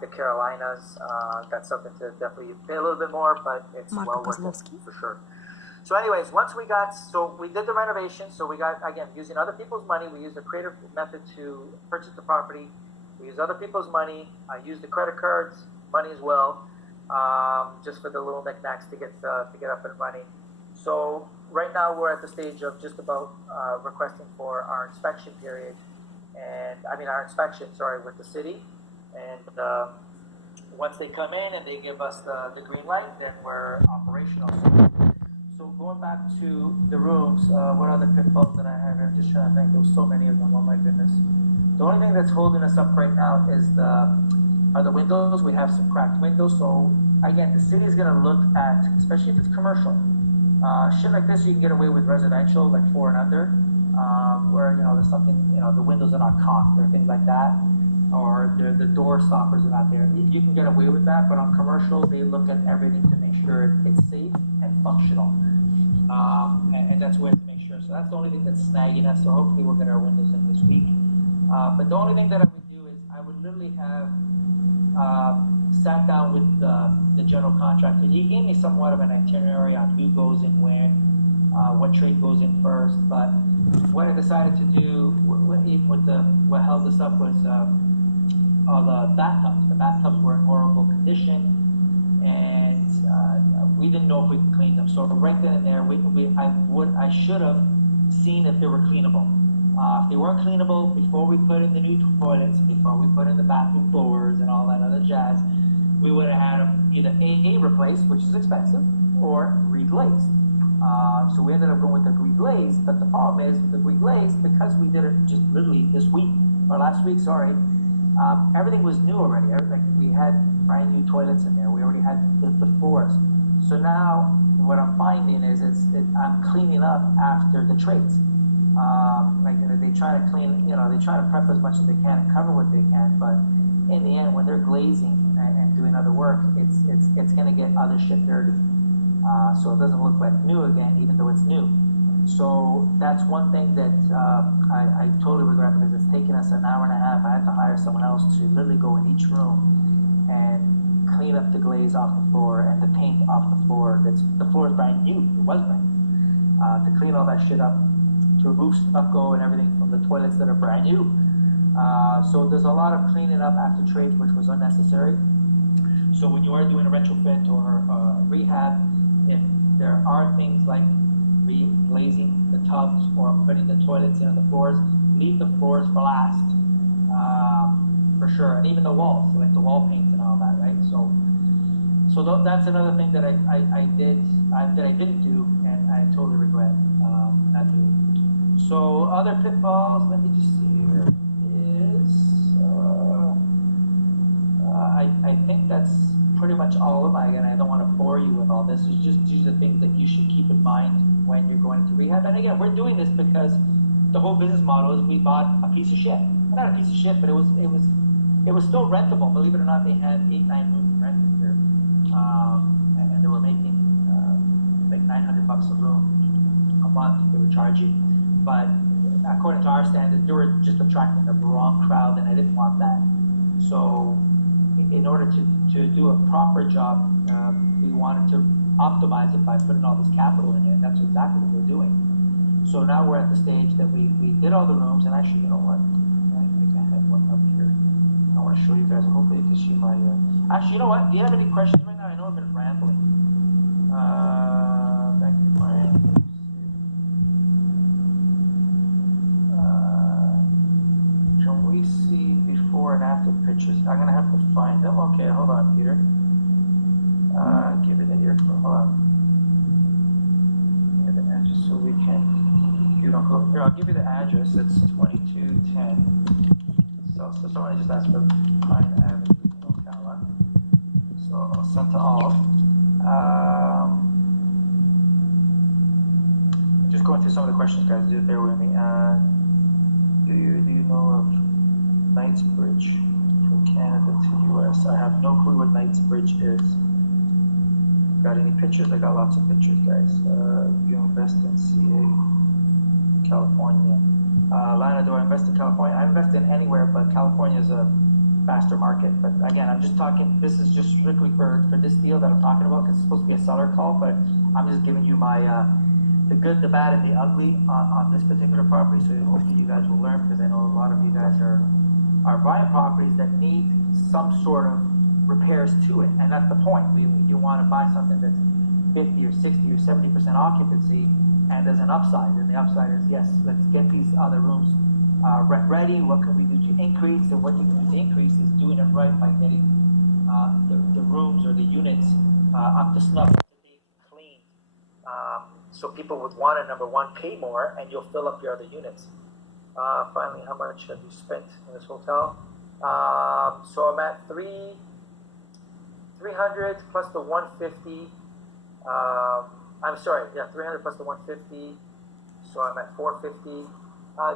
The Carolinas, that's something to definitely pay a little bit more, but it's Marco well worth it Kozlowski. for sure. So anyways, so we did the renovation. So we got, again, using other people's money. We used a creative method to purchase the property. We used other people's money. I used the credit cards, money as well, just for the little knickknacks to get up and running. So right now we're at the stage of just about requesting for our inspection period, our inspection, with the city. And once they come in and they give us the green light, then we're operational. So going back to the rooms, what other pitfalls that I have? I'm just trying to think. There was so many of them. Oh my goodness. The only thing that's holding us up right now are the windows. We have some cracked windows. So again, the city is going to look at, especially if it's commercial, shit like this you can get away with residential, like 4 and under, where there's something, the windows are not caulked or things like that, or the door stoppers are not there. You can get away with that, but on commercial they look at everything to make sure it's safe and functional, and that's where to make sure. So that's the only thing that's snagging us. So hopefully we'll get our windows in this week. But the only thing that I would do is I would literally have sat down with the general contractor. He gave me somewhat of an itinerary on who goes in when, what trade goes in first. But what I decided to do, what held us up was the bathtubs. The bathtubs were in horrible condition, and we didn't know if we could clean them. So right then and there, I should have seen if they were cleanable. If they weren't cleanable before we put in the new toilets, before we put in the bathroom floors and all that other jazz, we would have had them either A, replaced, which is expensive, or reglazed. So we ended up going with the reglazed, but the problem is with the reglazed, because we did it just literally this week, or last week, sorry, everything was new already. We had brand new toilets in there. We already had the floors. So now what I'm finding is I'm cleaning up after the trades. They try to clean, they try to prep as much as they can and cover what they can, but in the end, when they're glazing and doing other work, it's going to get other shit dirty. So it doesn't look like new again, even though it's new. So that's one thing that I totally regret, because it's taken us an hour and a half. I had to hire someone else to literally go in each room and clean up the glaze off the floor and the paint off the floor. The floor is brand new. It was brand new. To clean all that shit up, to remove stucco and everything from the toilets that are brand new. So there's a lot of cleaning up after trades, which was unnecessary. So when you are doing a retrofit or rehab, if there are things like reglazing the tubs or putting the toilets in the floors, leave the floors for last, for sure. And even the walls, like the wall paints and all that, right? So that's another thing that I didn't do, and I totally regret not doing. So other pitfalls, let me just see where it is. I think that's pretty much all of them. Again, I don't want to bore you with all this. It's just these are things that you should keep in mind when you're going into rehab. And again, we're doing this because the whole business model is we bought a piece of shit. Not a piece of shit, but it was still rentable. Believe it or not, they had 8-9 rooms rented here, and they were making like $900 a room a month. They were charging. But according to our standards, they were just attracting the wrong crowd, and I didn't want that. So in order to do a proper job, we wanted to optimize it by putting all this capital in it, and that's exactly what we're doing. So now we're at the stage that we did all the rooms, and actually, you know what? I think I have one up here. I want to show you guys. Hopefully you can see my... Actually, you know what? Do you have any questions right now? I know I've been rambling. Can we see before and after pictures? I'm going to have to find them. Okay, hold on, Peter. Give it here. Hold on. Give the address so we can... You don't go... Here, I'll give you the address. It's 2210. So somebody just asked for Pine Avenue in Ocala. So I'll send to all. Just going through some of the questions, guys. Just bear with me. Do you know of Knightsbridge from Canada to US? I have no clue what Knightsbridge is. Got any pictures? I got lots of pictures, guys. You invest in CA, California. Lana, do I invest in California? I invest in anywhere, but California is a faster market. But again, I'm just talking, this is just strictly for this deal that I'm talking about, because it's supposed to be a seller call, but I'm just giving you my, the good, the bad, and the ugly on this particular property, so hopefully you guys will learn, because I know a lot of you guys are buying properties that need some sort of repairs to it, and that's the point. You want to buy something that's 50 or 60 or 70% occupancy, and there's an upside, and the upside is, yes, let's get these other rooms ready. What can we do to increase? And what you can do to increase is doing it right by getting the rooms or the units up to snuff, up to date, clean. So people would want to, number one, pay more, and you'll fill up your other units. Finally, how much have you spent in this hotel? So I'm at 300 plus the 150. I'm sorry, yeah, 300 plus the 150. So I'm at 450.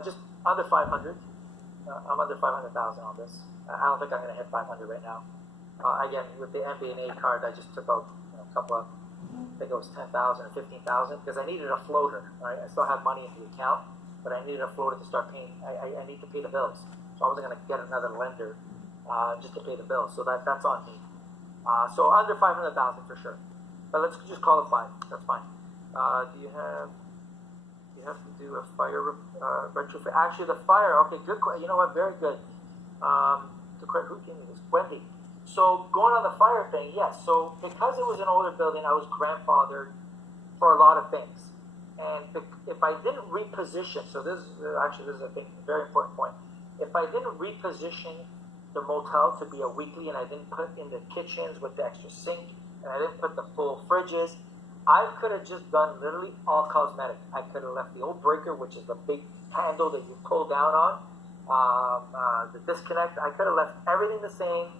Just under 500. I'm under 500,000 on this. I don't think I'm going to hit 500 right now. Again, with the MBNA card, I just took out a couple of, I think it was 10,000 or 15,000, because I needed a floater. Right? I still have money in the account, but I needed a floater to start paying. I need to pay the bills, so I wasn't going to get another lender just to pay the bills. So that's on me. So under 500,000 for sure. But let's just call it 5. That's fine. Do you have to do a fire retrofit? Actually, the fire. Okay, good. You know what? Very good. Who gave me this? Wendy. So going on the fire thing, yes. So because it was an older building, I was grandfathered for a lot of things. And if I didn't reposition, so this is I think a very important point. If I didn't reposition the motel to be a weekly, and I didn't put in the kitchens with the extra sink, and I didn't put the full fridges, I could have just done literally all cosmetic. I could have left the old breaker, which is the big handle that you pull down on, the disconnect. I could have left everything the same,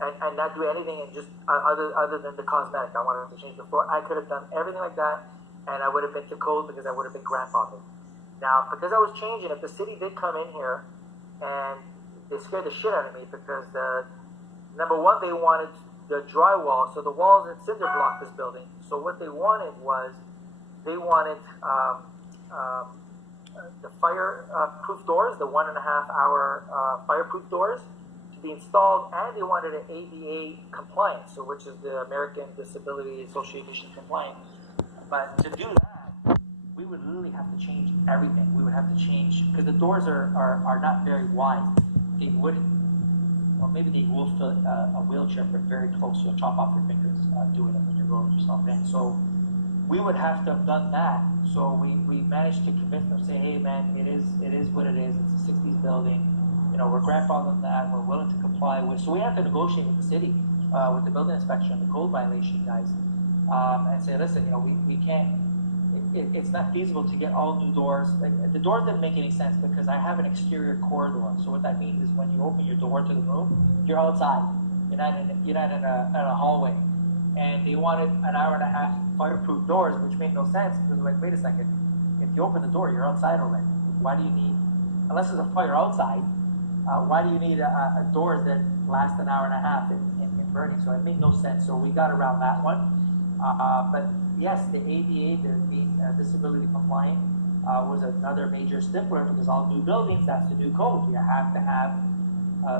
and not do anything, and just other than the cosmetic. I wanted to change the floor. I could have done everything like that, and I would have been to code, because I would have been grandfathered. Now, because I was changing, if the city did come in here, and they scared the shit out of me, because number one, they wanted the drywall, so the walls and cinder block this building. So what they wanted was, they wanted the fire-proof doors, the 1.5 hour fireproof doors, to be installed, and they wanted an ADA compliance, so which is the American Disability Association compliant. But to do that, we would literally have to change everything. We would have to change, because the doors are not very wide. They wouldn't, or maybe they will fit a wheelchair, but very close, so you'll chop off your fingers doing it when you're rolling yourself in. So we would have to have done that. So we managed to convince them, say, hey man, it is what it is. It's a 60s building. You know, we're grandfathering that. We're willing to comply with. So we have to negotiate with the city, with the building inspection, the code violation guys, and say, listen, you know, we can't. It's not feasible to get all new doors. The doors didn't make any sense, because I have an exterior corridor. So what that means is, when you open your door to the room, you're outside. You're not in a hallway. And they wanted an hour and a half fireproof doors, which made no sense, because like, wait a second, if you open the door, you're outside already. Why do you need, unless there's a fire outside, why do you need a doors that last an hour and a half in burning? So it made no sense. So we got around that one. But yes, the ADA, being disability compliant, was another major stickler, because all new buildings, that's the new code. You have to have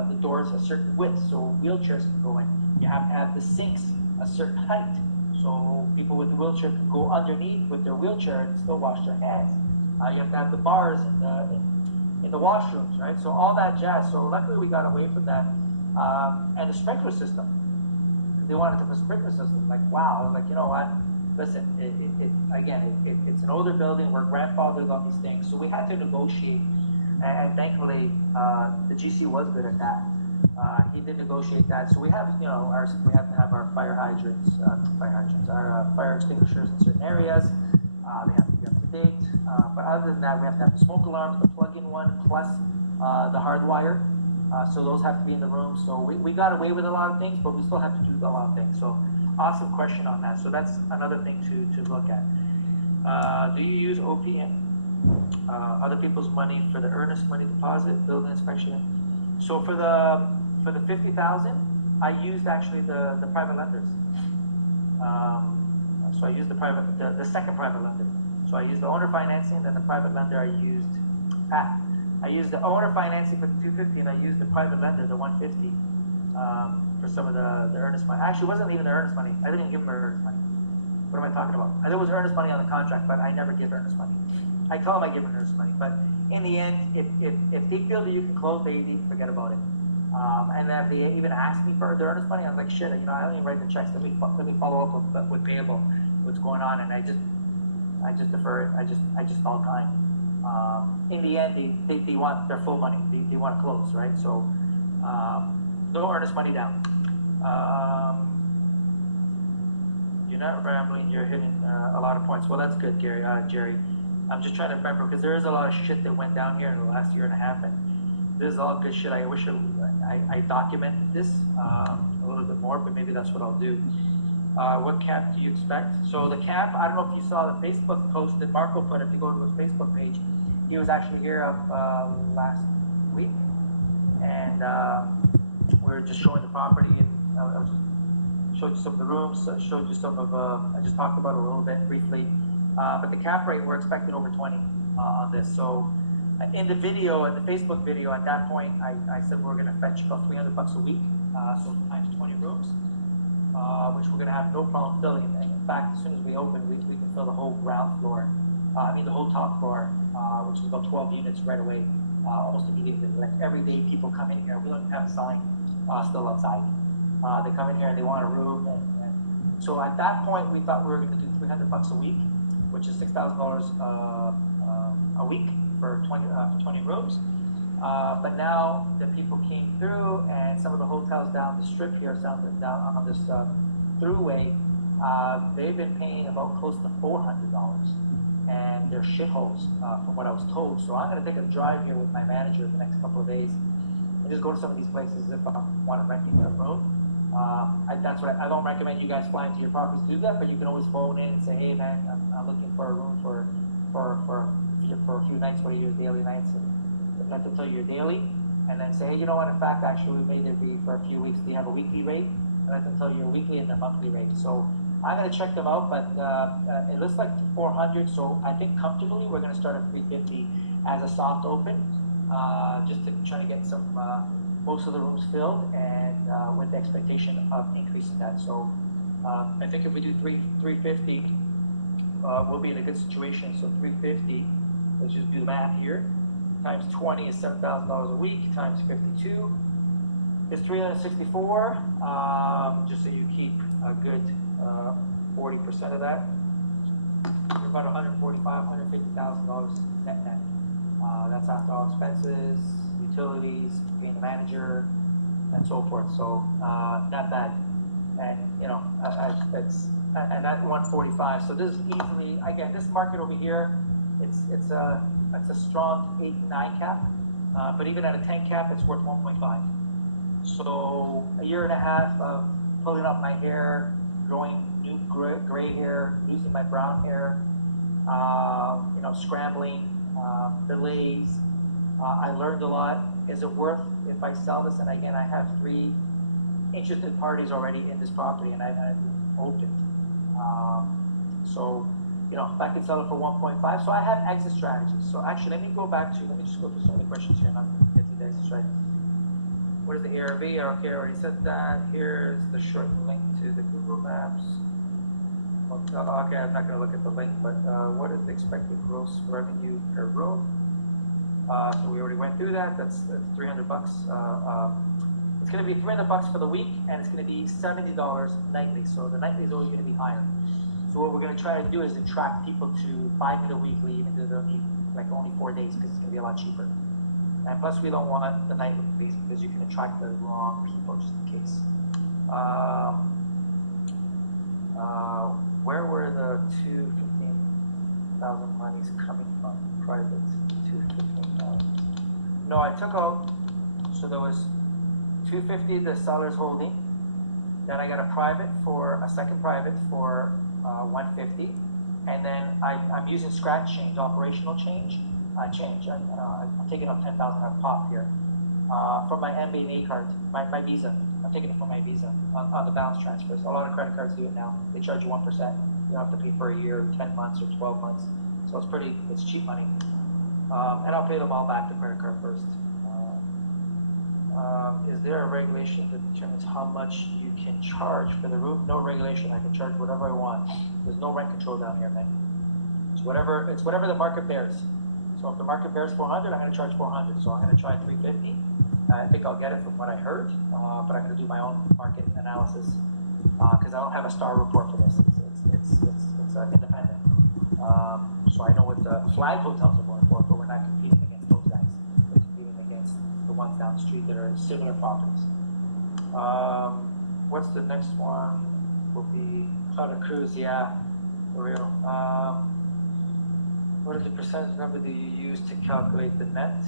the doors a certain width, so wheelchairs can go in. You have to have the sinks a certain height, so people with the wheelchair can go underneath with their wheelchair and still wash their hands. You have to have the bars in the washrooms, right? So all that jazz. So luckily we got away from that. And the sprinkler system. They wanted to put a sprinkler system. Like, wow. I was like, you know what? Listen, it's an older building. We're grandfathered on these things. So we had to negotiate. And thankfully, the GC was good at that. He did negotiate that. So we have, we have to have our fire hydrants, our fire extinguishers in certain areas. They have to be up to date. But other than that, we have to have the smoke alarms, the plug-in one, plus the hardwire. So those have to be in the room. So we got away with a lot of things, but we still have to do a lot of things. So awesome question on that. So that's another thing to look at. Do you use OPM? Other people's money for the earnest money deposit, building inspection? So for the 50,000, I used actually the private lenders. So I used the second private lender. So I used the owner financing, then the private lender I used. I used the owner financing for the 250, and I used the private lender, the 150, for some of the earnest money. Actually, it wasn't even the earnest money. I didn't give them earnest money. What am I talking about? There was earnest money on the contract, but I never give earnest money. I tell them I give earnest money, but in the end, if they feel that you can close, they need to forget about it. And then if they even ask me for the earnest money, I was like, shit, I don't even write the checks. Let me follow up with payable, what's going on, and I just defer it. I just fall kind. In the end, they want their full money. They want to close, right? So no earnest money down. You're not rambling. You're hitting a lot of points. Well, that's good, Jerry. I'm just trying to remember because there is a lot of shit that went down here in the last year and a half, and this is all good shit. I wish I documented this a little bit more, but maybe that's what I'll do. What cap do you expect? So the cap, I don't know if you saw the Facebook post that Marco put. If you go to his Facebook page, he was actually here last week, and we were just showing the property, and I just showed you some of the rooms, showed you some of, I just talked about it a little bit briefly. But the cap rate, we're expecting over 20 on this. So in the video, in the Facebook video, at that point, I said we're going to fetch about $300 a week, so times 20 rooms, which we're going to have no problem filling. And in fact, as soon as we open, we can fill the whole ground floor, the whole top floor, which is about 12 units right away, almost immediately. Like every day people come in here, we don't even have a sign still outside. They come in here and they want a room. And so at that point, we thought we were going to do $300 a week, which is $6,000 a week for 20 rooms. But now the people came through, and some of the hotels down the strip here, down on this throughway, they've been paying about close to $400, and they're shitholes from what I was told. So I'm going to take a drive here with my manager the next couple of days and just go to some of these places if I want to rent a room. That's what I don't recommend you guys flying to your properties to do that, but you can always phone in and say, hey man, I'm looking for a room for a few nights. What are your daily nights? And let them tell you your daily, and then say, hey, you know what? In fact, actually, we made it be for a few weeks. Do you have a weekly rate? And let them tell you your weekly and their monthly rate. So I'm going to check them out, but it looks like 400. So I think comfortably we're going to start at 350 as a soft open, just to try to get some. Most of the rooms filled, and with the expectation of increasing that. So I think if we do 350, we'll be in a good situation. So 350, let's just do the math here, times 20 is $7,000 a week, times 52 is 364, just so you keep a good 40% of that. You're about $145,000, $150,000 net. That's after all expenses, utilities, paying the manager, and so forth. So not bad. And it's and at 145. So this is easily, again, this market over here, it's a strong 8-9 cap, but even at a 10 cap, it's worth 1.5. So a year and a half of pulling up my hair, growing new gray hair, losing my brown hair, scrambling, delays. I learned a lot. Is it worth if I sell this? And again, I have 3 interested parties already in this property, and I've opened. So, if I could sell it for 1.5, so I have exit strategies. So actually, let me just go through some of the questions here, and I'm going to get to the exit strategy. What is the ARV? Okay, I already said that. Here's the shortened link to the Google Maps. Okay, I'm not going to look at the link, but what is the expected gross revenue per room? So we already went through that. That's $300. It's going to be $300 for the week, and it's going to be $70 nightly. So the nightly is always going to be higher. So what we're going to try to do is attract people to buy me the weekly, even though they'll need like only 4 days, because it's going to be a lot cheaper. And plus, we don't want the nightly fees because you can attract the wrong people, just in case. Where were the 215,000 monies coming from? Private 215,000. No, I took out. So there was 250 the seller's holding. Then I got a second private for 150, and then I'm using scratch change, operational change. I'm taking up 10,000 out of pop here from my MBNA card, my Visa. I'm taking it from my Visa on the balance transfers. A lot of credit cards do it now. They charge you 1%. You don't have to pay for a year, 10 months, or 12 months. So it's cheap money. And I'll pay them all back to credit card first. Is there a regulation that determines how much you can charge for the room? No regulation. I can charge whatever I want. There's no rent control down here, man. It's whatever the market bears. So if the market bears 400, I'm going to charge 400. So I'm going to try 350. I think I'll get it from what I heard, but I'm going to do my own market analysis because I don't have a star report for this. It's independent. So I know what the flag hotels are going for, but we're not competing against those guys. We're competing against the ones down the street that are in similar properties. What's the next one? Will be how to cruise, yeah, for real. What is the percentage number do you use to calculate the net?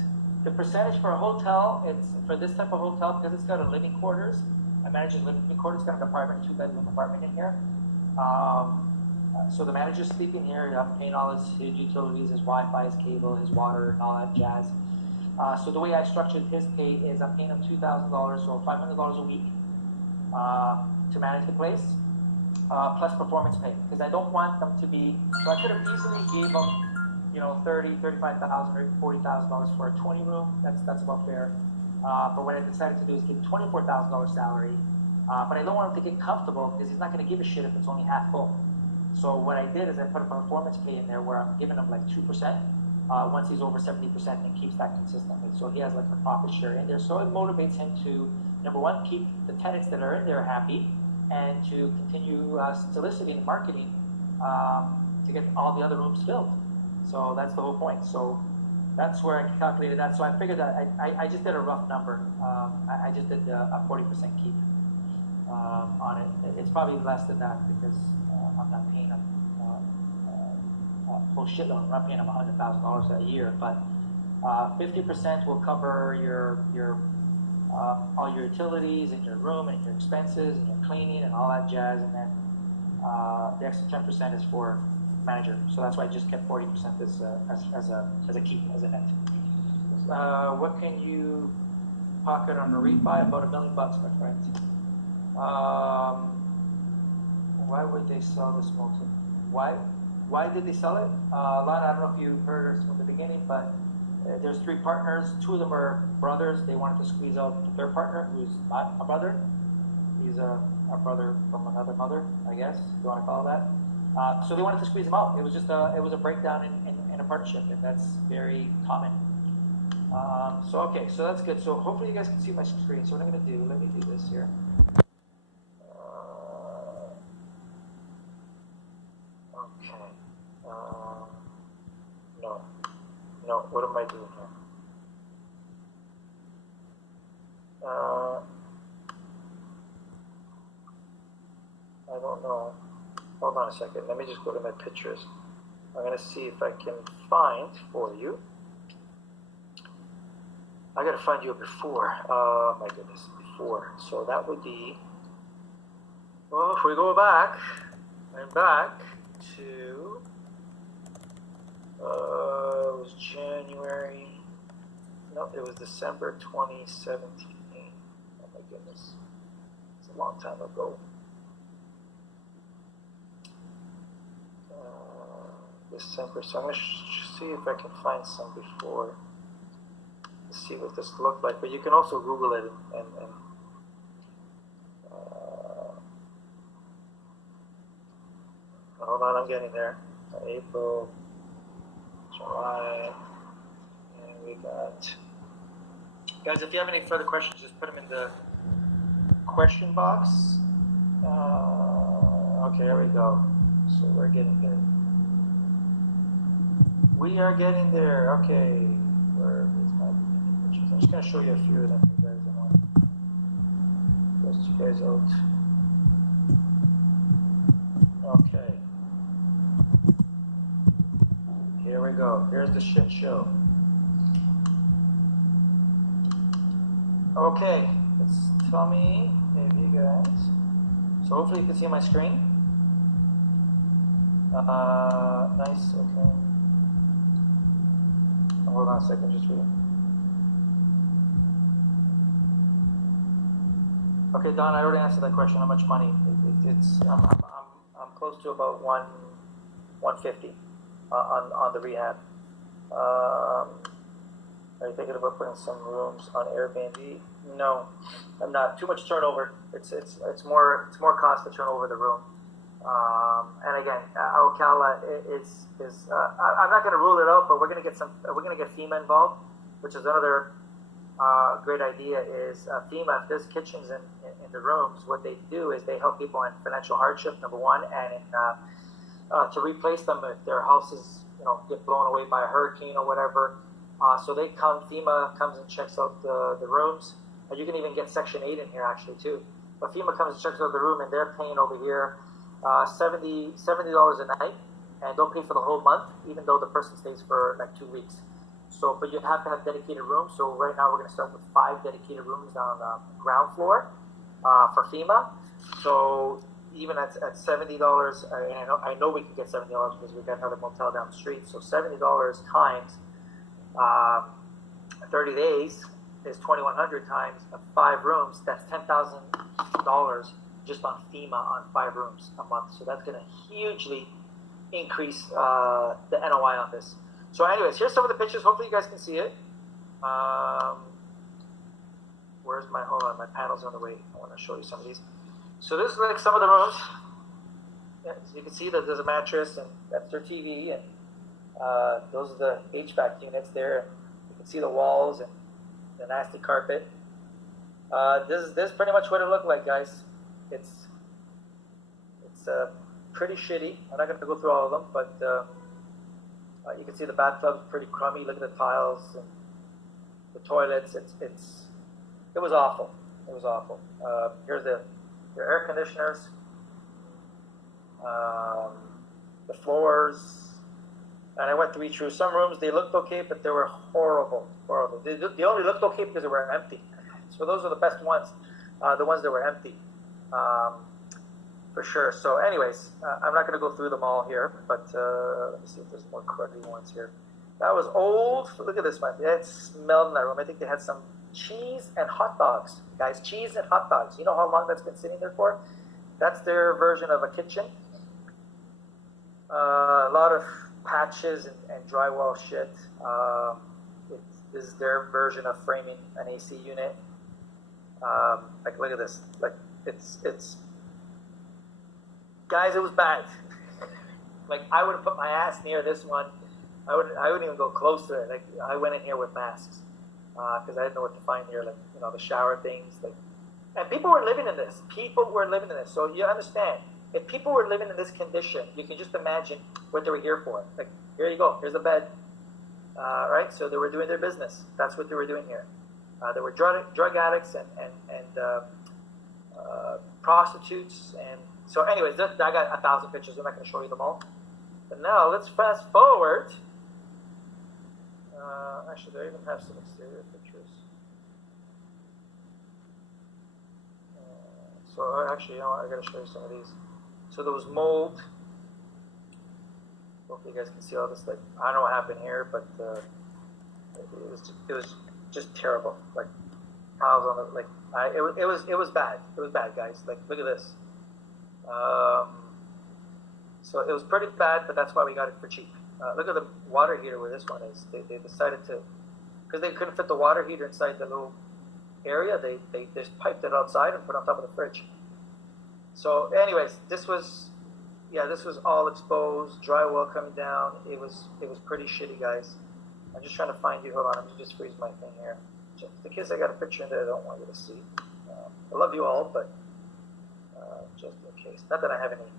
The percentage for a hotel, it's for this type of hotel, because it's got a living quarters. I manage a living quarters, it's got an apartment, 2-bedroom apartment in here. So the manager's sleeping here, I'm paying all his utilities, his Wi-Fi, his cable, his water, and all that jazz. So the way I structured his pay is I'm paying him $2,000, so $500 a week to manage the place, plus performance pay, because I don't want them to be. So I could have easily gave them, $30,000, $35,000, or even $40,000 for a 20 room. That's about fair. But what I decided to do is give him $24,000 salary. But I don't want him to get comfortable because he's not going to give a shit if it's only half full. So what I did is I put a performance pay in there where I'm giving him like 2% once he's over 70% and keeps that consistently. So he has like a profit share in there. So it motivates him to, number one, keep the tenants that are in there happy and to continue soliciting and marketing to get all the other rooms filled. So that's the whole point. So that's where I calculated that. So I figured that I just did a rough number. I just did a 40% keep on it. It's probably less than that because I'm not paying them a whole shitload. I'm not paying them $100,000 a year, but 50% will cover your all your utilities and your room and your expenses and your cleaning and all that jazz, and then the extra 10% is for manager. So that's why I just kept 40% as a keep, as a net. What can you pocket on a refi? About $1 million, my friend. Why would they sell this multi? Why did they sell it? Lana, I don't know if you heard us from the beginning, but there's 3 partners. 2 of them are brothers. They wanted to squeeze out the third partner, who's not a brother. He's a brother from another mother, I guess, if you want to call it that. So they wanted to squeeze him out. It was just a breakdown in a partnership, and that's very common. So okay, so that's good. So hopefully you guys can see my screen. So what I'm going to do, let me do this here. Okay. No. What am I doing here? I don't know. Hold on a second. Let me just go to my pictures. I'm going to see if I can find for you. I got to find you a before. My goodness, before. So that would be. Well, if we go back, I'm back to. It was January. No, it was December 2017. Oh my goodness, it's a long time ago. December. So I'm going to see if I can find some before to see what this looked like. But you can also Google it and hold on, I'm getting there. April, July, and we got. Guys, if you have any further questions, just put them in the question box. Okay, there we go. So we're getting there. We are getting there. Okay, where is my pictures? I'm just going to show you a few of them, you guys. I want to post you guys out. Okay. Here we go. Here's the shit show. Okay, let's tell me if you guys. So hopefully you can see my screen. Nice. Okay. Hold on a second, just reading. Okay, Don, I already answered that question. How much money? I'm close to about 150 on the rehab. Are you thinking about putting some rooms on Airbnb? No, I'm not. Too much turnover. It's more cost to turn over the room. And again, Ocala I'm not going to rule it out, but we're going to get FEMA involved, which is another great idea. Is FEMA, if there's kitchens in the rooms, what they do is they help people in financial hardship, number one, and to replace them if their houses get blown away by a hurricane or whatever. So FEMA comes and checks out the rooms. You can even get Section 8 in here actually too. But FEMA comes and checks out the room, and they're paying over here $70 a night, and they'll pay for the whole month, even though the person stays for like 2 weeks. So, but you have to have dedicated rooms. So right now we're going to start with 5 dedicated rooms on the ground floor for FEMA. So even at $70, I know we can get $70 because we got another motel down the street. So $70 times 30 days is 2,100 times 5 rooms. That's $10,000 just on FEMA on 5 rooms a month. So that's going to hugely increase the NOI on this. So anyways, here's some of the pictures. Hopefully you guys can see it. Hold on, my panel's on the way. I want to show you some of these. So this is like some of the rooms. Yeah, so you can see that there's a mattress, and that's their TV, and those are the HVAC units there. You can see the walls and the nasty carpet. This is pretty much what it looked like, guys. It's pretty shitty. I'm not going to go through all of them, but you can see the bathtub's pretty crummy. Look at the tiles and the toilets. It was awful. It was awful. Here's the air conditioners, the floors, and I went through some rooms. They looked okay, but they were horrible. They only looked okay because they were empty. So those are the best ones, the ones that were empty, for sure. So anyways, I'm not going to go through them all here, but let me see if there's more cruddy ones here. That was old. Look at this one. It smelled in that room. I think they had some cheese and hot dogs. Guys, cheese and hot dogs. You know how long that's been sitting there for? That's their version of a kitchen. A lot of patches and drywall shit. This is their version of framing an AC unit. Like, look at this. Like, it's guys, it was bad. Like, I would have put my ass near this one. I wouldn't even go close to it. Like, I went in here with masks because I didn't know what to find here. Like, the shower things. Like, and people were living in this. So you understand. If people were living in this condition, you can just imagine what they were here for. Like, here you go. Here's a bed. Right? So they were doing their business. That's what they were doing here. There were drug addicts and prostitutes. And so anyways, I got 1,000 pictures. I'm not going to show you them all. But now let's fast forward. Actually, they even have some exterior pictures. So actually, I got to show you some of these. So there was mold. Hopefully you guys can see all this. Like, I don't know what happened here, but it was just terrible. Like, tiles on the it was bad. It was bad, guys. Like, look at this. So it was pretty bad, but that's why we got it for cheap. Look at the water heater where this one is. They decided to, because they couldn't fit the water heater inside the little area, they just piped it outside and put it on top of the fridge. So anyways, this was all exposed, drywall coming down. It was pretty shitty, guys. I'm just trying to find you. Hold on, let me just freeze my thing here. Just in case I got a picture in there I don't want you to see. I love you all, but just in case. Not that I have any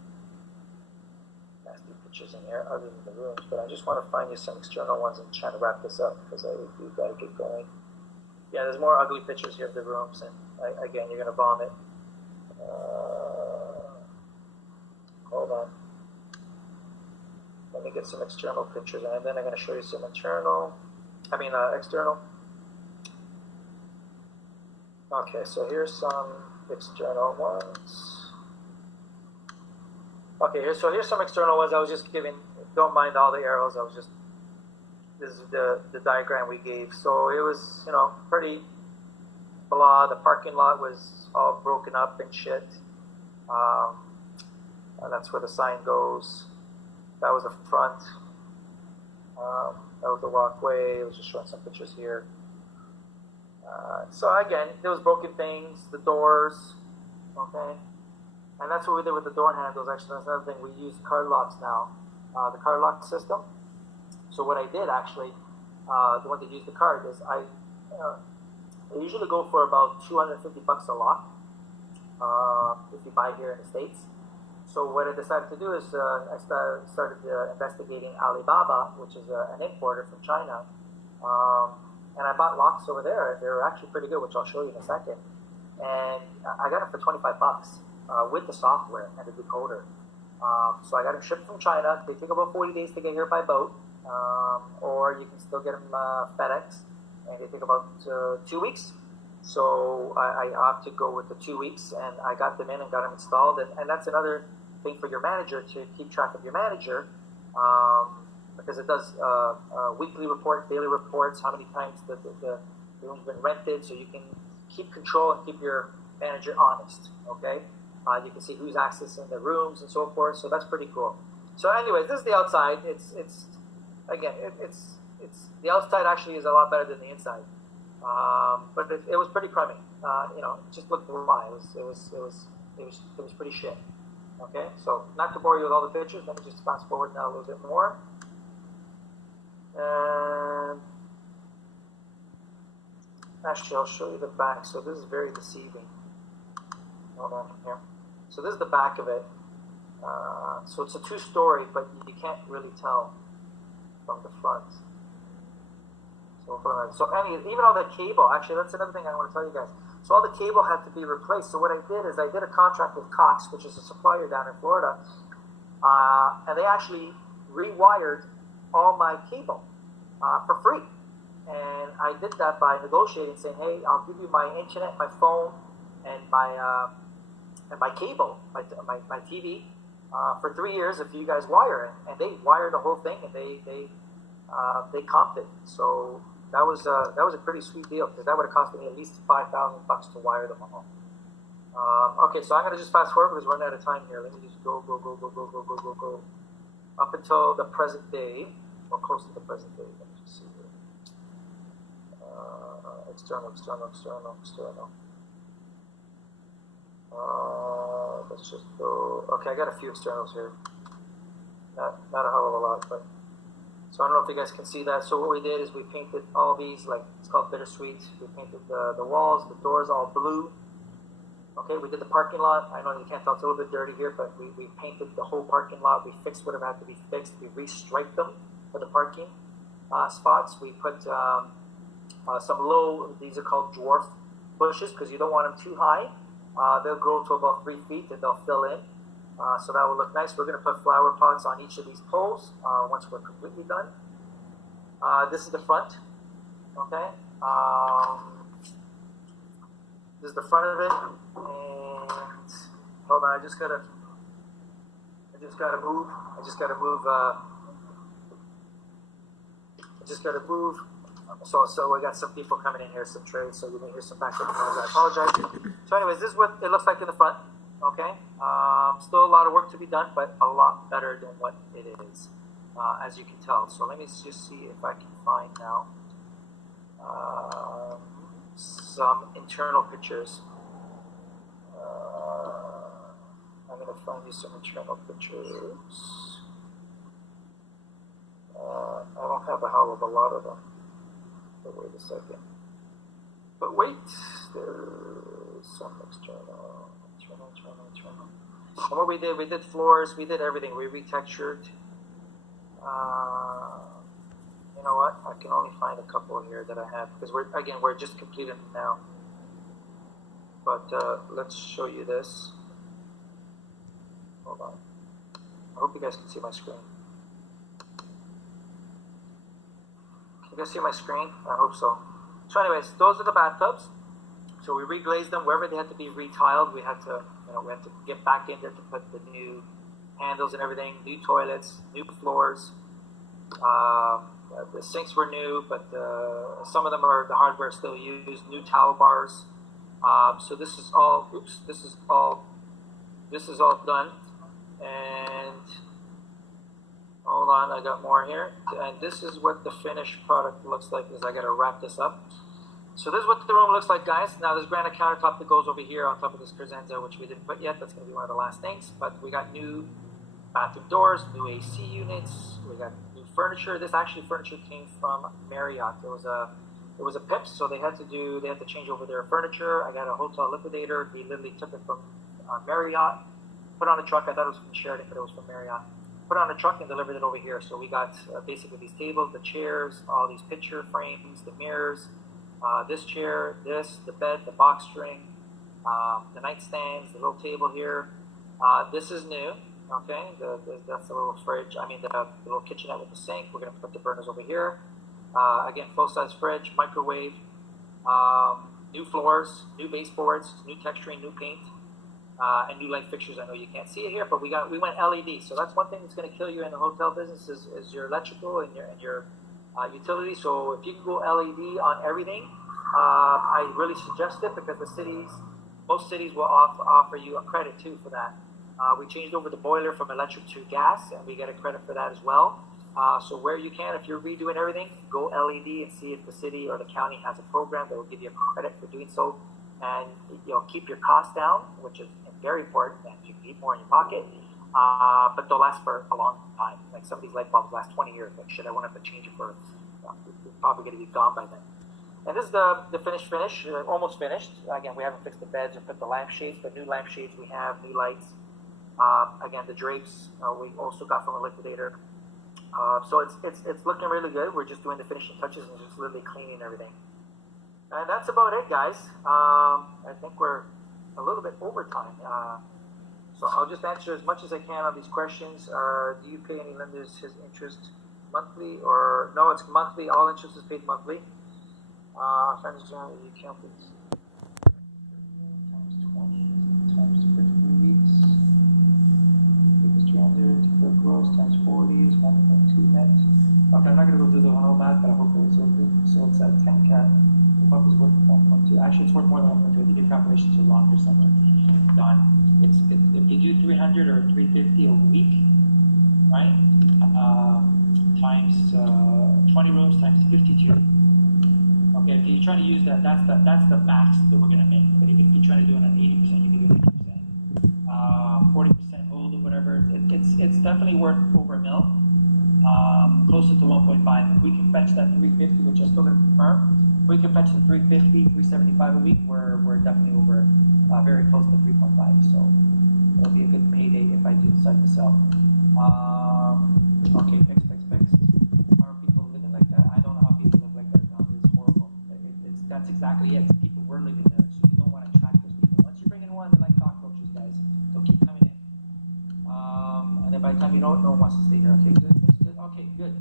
nasty pictures in here other than the rooms, but I just want to find you some external ones and trying to wrap this up because we've got to get going. Yeah, there's more ugly pictures here of the rooms, and again, you're going to vomit. Hold on. Let me get some external pictures, and then I'm going to show you some external. Okay, so here's some external ones. Okay, here's some external ones. I was just giving, don't mind all the arrows. This is the diagram we gave. So it was, pretty blah. The parking lot was all broken up and shit. And that's where the sign goes. That was the front. That was the walkway. I was just showing some pictures here. So again, there was broken things, the doors, okay? And that's what we did with the door handles. Actually, that's another thing. We use card locks now, the card lock system. So what I did actually, the one that used the card is I usually go for about $250 a lock if you buy here in the States. So what I decided to do is I started investigating Alibaba, which is an importer from China. And I bought locks over there. They're actually pretty good, which I'll show you in a second. And I got them for $25 with the software and the decoder. So I got them shipped from China. They take about 40 days to get here by boat, or you can still get them FedEx, and they take about 2 weeks. So I opt to go with the 2 weeks, and I got them in and got them installed. And that's another thing for your manager to keep track of your manager. Because it does weekly reports, daily reports, how many times the room's been rented, so you can keep control and keep your manager honest, okay? You can see who's accessing the rooms and so forth, so that's pretty cool. So anyways, this is the outside. It's the outside actually is a lot better than the inside. But it was pretty crummy. You know, it just looked dry. It was pretty shit. Okay, so not to bore you with all the pictures, let me just fast forward now a little bit more. And actually, I'll show you the back. So this is very deceiving. Hold on here. So this is the back of it. So it's a two-story, but you can't really tell from the front. So even all the cable. Actually, that's another thing I want to tell you guys. So all the cable had to be replaced. So what I did is I did a contract with Cox, which is a supplier down in Florida, and they actually rewired all my cable for free. And I did that by negotiating, saying, hey, I'll give you my internet, my phone, and my cable, my TV, for 3 years if you guys wire it. And they wired the whole thing, and they comped it. So that was a pretty sweet deal, because that would have cost me at least $5,000 to wire them all. Okay, so I'm gonna just fast forward because we're running out of time here. Let me just go up until the present day, or close to the present day. Let me just see here. External. Let's just go. Okay, I got a few externals here. Not a hell of a lot, but so I don't know if you guys can see that. So what we did is we painted all these, like, it's called Bittersweet. We painted the walls, the doors all blue. Okay, we did the parking lot. I know you can't tell, it's a little bit dirty here, but we painted the whole parking lot. We fixed whatever had to be fixed. We restriped them for the parking spots. We put some low, these are called dwarf bushes, because you don't want them too high. They'll grow to about 3 feet and they'll fill in. So that will look nice. We're going to put flower pots on each of these poles once we're completely done. This is the front. Okay. This is the front of it. And hold on, I just gotta move. So we got some people coming in here, some trades, so you may hear some background noise. I apologize. So anyways, this is what it looks like in the front. Okay. Still a lot of work to be done, but a lot better than what it is, as you can tell. So let me just see if I can find now some internal pictures. I'm going to find you some internal pictures. I don't have a hell of a lot of them. But wait a second. But wait, there's some external. And what we did floors, we did everything. We retextured. You know what? I can only find a couple here that I have, because we're just completing now. But let's show you this. Hold on. I hope you guys can see my screen. Can you guys see my screen? I hope so. So anyways, those are the bathtubs. So we reglazed them wherever they had to be retiled. We had to get back in there to put the new handles and everything, new toilets, new floors. The sinks were new, but some of them the hardware still used. New towel bars. So this is all. Oops, this is all done. And Hold on, I got more here. And this is what the finished product looks like, as I gotta wrap this up. So this is what the room looks like, guys. Now there's granite countertop that goes over here on top of this Crescenza, which we didn't put yet. That's gonna be one of the last things. But we got new bathroom doors, new AC units, we got new furniture. This actually furniture came from Marriott. It was a PIPS, so they had to change over their furniture. I got a hotel liquidator. He literally took it from Marriott, put on a truck. I thought it was from Sheraton, but it was from Marriott. Put on a truck and delivered it over here. So we got basically these tables, the chairs, all these picture frames, the mirrors, this chair, the bed, the box spring, the nightstands, the little table here. This is new. Okay, that's the little fridge. I mean, the little kitchenette with the sink. We're gonna put the burners over here. Again, full-size fridge, microwave, new floors, new baseboards, new texturing, new paint, and new light fixtures. I know you can't see it here, but we went LED. So that's one thing that's gonna kill you in the hotel business is your electrical and your utility. So if you can go LED on everything, I really suggest it, because most cities will offer you a credit too for that. We changed over the boiler from electric to gas, and we get a credit for that as well. So where you can, if you're redoing everything, go LED and see if the city or the county has a program that will give you a credit for doing so, and keep your costs down, which is very important, and you can keep more in your pocket. But they'll last for a long time. Like some of these light bulbs last 20 years. Like shit, I won't have to change it for. It's probably going to be gone by then. And this is the finish, almost finished. Again, we haven't fixed the beds or put the lampshades, but new lampshades we have, new lights. Again, the drapes we also got from a liquidator. So it's looking really good. We're just doing the finishing touches and just literally cleaning everything. And that's about it, guys. I think we're a little bit over time. So I'll just answer as much as I can on these questions. Do you pay any lenders his interest monthly or no? It's monthly. All interest is paid monthly. Friends, you count it times 20 times 50 weeks. Equals 200 for gross times 40 is 1.2 net. Okay, I'm not going to go through the whole math, but I hope it was okay. So it's at 10 cat. The pump is worth 1.2. Actually, it's worth more than 1.2. I think your calculations are wrong or something. Done. If you do 300 or 350 a week, right? Times 20 rooms times 52. Okay, if you're trying to use that, that's the max that we're gonna make. But if you're trying to do it at 80%, you can do it 80%, 40% hold or whatever. It's definitely worth over a mil, closer to 1.5. If we can fetch that 350, which I'm still gonna confirm, if we can fetch the 350, 375 a week, we're definitely over, very close to 3.5. So it'll be a good payday if I do decide to sell. Okay, fixed. Are people living like that? I don't know how people live like that now. It's horrible. That's exactly it. People were living there, so you don't want to attract those people. Once you bring in one, they're like cockroaches, guys. They'll keep coming in. And then by the time you know it, no one wants to stay there. Okay, good. That's good. Okay, good.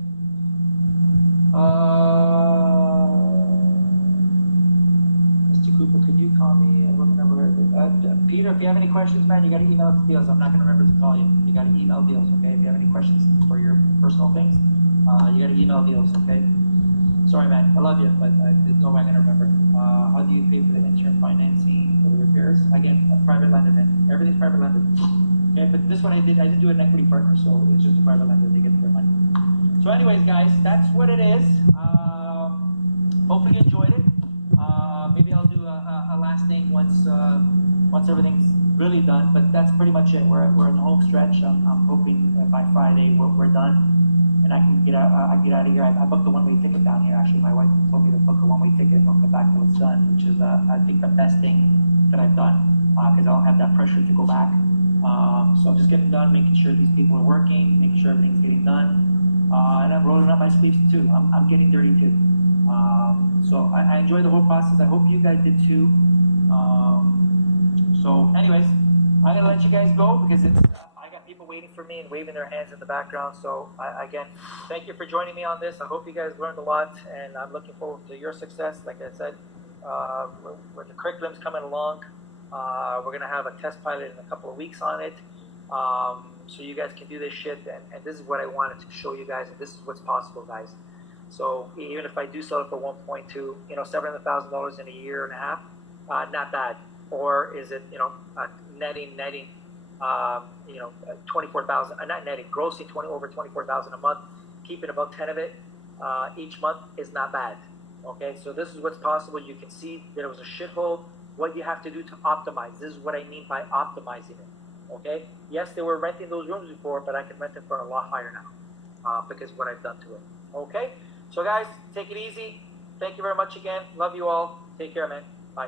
Mr. Cooper, could you call me? I don't remember. Peter, if you have any questions, man, you got to email it to Deals. I'm not going to remember to call you. You got to email Deals, okay? If you have any questions for your personal things, you got to email Deals, okay? Sorry, man. I love you, but there's no way I'm going to remember. How do you pay for the interim financing for the repairs? Again, a private lender, man. Everything's private lender. Okay, but this one I didn't do an equity partner, so it's just a private lender. They get their money. So anyways, guys, that's what it is. Hopefully you enjoyed it. Maybe I'll do a last thing once everything's really done, but that's pretty much it. We're in the home stretch. I'm hoping that by Friday we're done, and I can get out of here. I booked the one-way ticket down here. Actually, my wife told me to book a one-way ticket and don't come back till it's done, which is I think the best thing that I've done, because I don't have that pressure to go back. So I'm just getting done, making sure these people are working, making sure everything's getting done, and I'm rolling up my sleeves too. I'm getting dirty too. So I enjoy the whole process. I hope you guys did too. So anyways, I'm gonna let you guys go because I got people waiting for me and waving their hands in the background. So again, thank you for joining me on this. I hope you guys learned a lot, and I'm looking forward to your success. Like I said, when the curriculum's coming along, we're gonna have a test pilot in a couple of weeks on it, so you guys can do this shit. And this is what I wanted to show you guys, and this is what's possible, guys. So even if I do sell it for 1.2, $700,000 in a year and a half, not bad. Or is it, netting you know, 24,000, not netting, grossing over 24,000 a month, keeping about 10 of it each month is not bad. Okay, so this is what's possible. You can see that it was a shithole. What you have to do to optimize. This is what I mean by optimizing it. Okay, yes, they were renting those rooms before, but I can rent them for a lot higher now because of what I've done to it. Okay, so guys, take it easy. Thank you very much again. Love you all. Take care, man. Bye.